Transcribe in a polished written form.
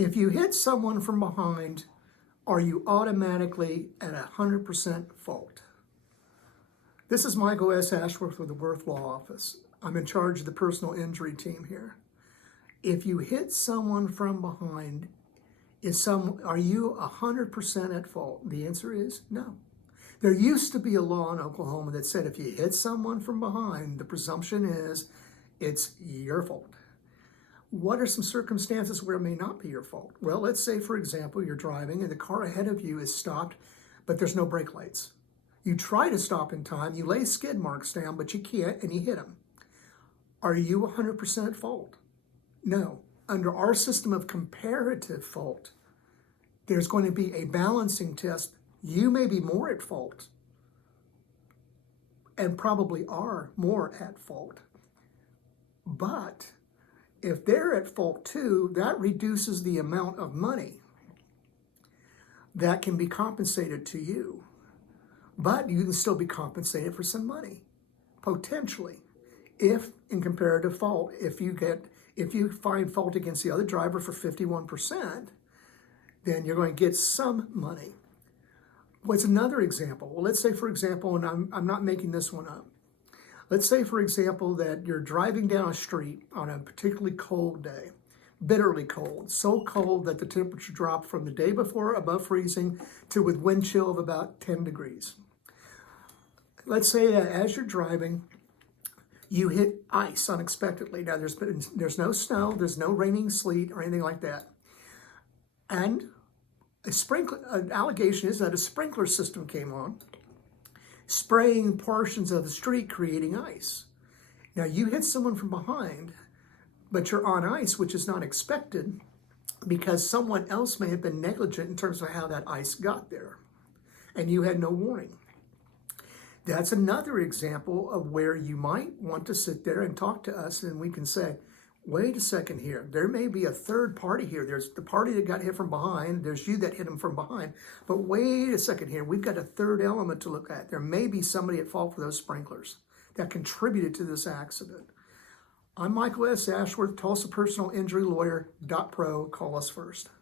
If you hit someone from behind, are you automatically at 100% fault? This is Michael S. Ashworth with the Worth Law Office. I'm in charge of the personal injury team here. If you hit someone from behind, are you 100% at fault? The answer is no. There used to be a law in Oklahoma that said if you hit someone from behind, the presumption is it's your fault. What are some circumstances where it may not be your fault? Well, let's say, for example, you're driving and the car ahead of you is stopped, but there's no brake lights. You try to stop in time, you lay skid marks down, but you can't, and you hit them. Are you 100% at fault? No. Under our system of comparative fault, there's going to be a balancing test. You may be more at fault and probably are more at fault. But if they're at fault too, that reduces the amount of money that can be compensated to you. But you can still be compensated for some money, potentially. If in comparative fault, if you find fault against the other driver for 51%, then you're going to get some money. What's another example? Well, let's say, for example, and I'm not making this one up. Let's say, for example, that you're driving down a street on a particularly cold day, bitterly cold, so cold that the temperature dropped from the day before above freezing to with wind chill of about 10 degrees. Let's say that as you're driving, you hit ice unexpectedly. Now, there's no snow, there's no raining sleet or anything like that. And an allegation is that a sprinkler system came on, spraying portions of the street, creating ice. Now, you hit someone from behind, but you're on ice, which is not expected because someone else may have been negligent in terms of how that ice got there, and you had no warning. That's another example of where you might want to sit there and talk to us, and we can say, wait a second here. There may be a third party here. There's the party that got hit from behind. There's you that hit him from behind. But wait a second here. We've got a third element to look at. There may be somebody at fault for those sprinklers that contributed to this accident. I'm Michael S. Ashworth, Tulsa Personal Injury Lawyer.pro. Call us first.